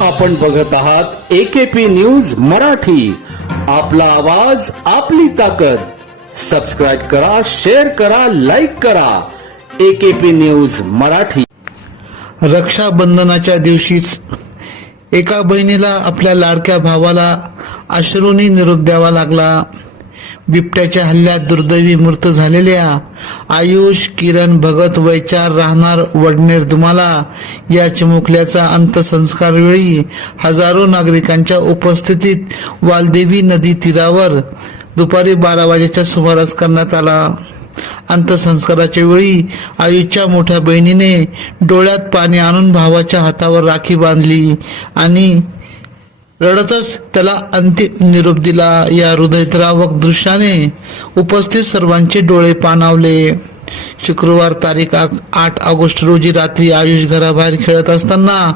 आपण बघत आहात एकेपी न्यूज मराठी. आपला आवाज आपली ताकद. सबस्क्राईब करा शेअर करा लाईक करा. AKP news Marathi. रक्षाबंधनाच्या दिवशीच एका बहिणीला आपल्या लाडक्या भावाला अश्रुनी निरोप द्यावा लागला. बिबट्याच्या हल्ल्यात दुर्दैवी मृत झालेल्या आयुष किरण भगत वैचार राहणार वडनेर दुमाला या चिमुकल्याचा अंत्यसंस्कार वेळी हजारो नागरिकांच्या उपस्थितीत वालदेवी नदी तीरावर दुपारी बारा वाजेच्या सुमारास करण्यात आला. अंत्यसंस्काराच्या वेळी आयुषच्या मोठ्या बहिणीने डोळ्यात पाणी आणून भावाच्या हातावर राखी बांधली आणि रडतच त्याला अंतिम निरोप दिला. या हृदयद्रावक दृश्याने उपस्थित सर्वांचे डोळे पाणावले. शुक्रवार तारीख आठ ऑगस्ट रोजी रात्री आयुष घराबाहेर खेळत असताना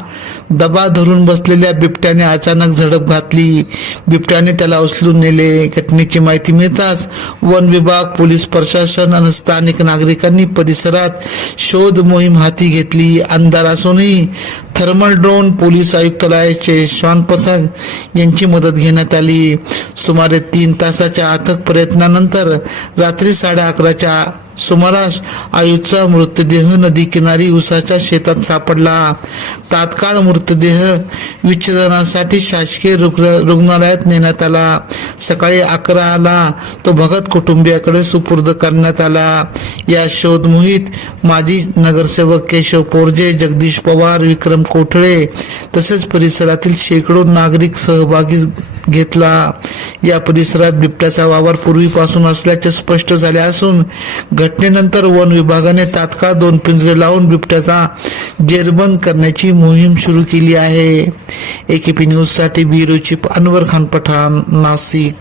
दबा धरून बसलेल्या बिबट्याने अचानक झडप घातली. बिबट्याने त्याला उचलून नेले. घटनेची माहिती मिळताच वन विभाग पोलीस प्रशासन आणि स्थानिक नागरिकांनी परिसरात शोध मोहीम हाती घेतली. अंधार असूनही थर्मल ड्रोन पोलीस आयुक्तालयाचे श्वान पथक यांची मदत घेण्यात आली. सुमारे तीन तासाच्या अथक प्रयत्नानंतर रात्री साडे अकराच्या सुमारास आयुषचा मृतदेह नदी किनारी उसाच्या शेतात सापडला. तात्काळ मृतदेह विचलनासाठी शासकीय रुग्ण- रुग्णालयात नेण्यात आला. सकाळी अकराला तो भगत कुटुंबियाकडे सुपूर्द करण्यात आला. या शोध मोहित माजी नगरसेवक केशव पोरजे जगदीश पवार विक्रम कोठळे तसेच परिसरातील शेकडो नागरिक सहभागी घेतला. या परिसरात बिबट्याचा वावर पूर्वीपासून असल्याचे स्पष्ट झाले असून घटनेनंतर वन विभागाने तात्काळ दोन पिंजरे लावून बिबट्याचा जेरबंद करण्याची मोहीम सुरू केली आहे. एकेपी न्यूजसाठी ब्युरो चीफ अनवर खान पठाण नाशिक.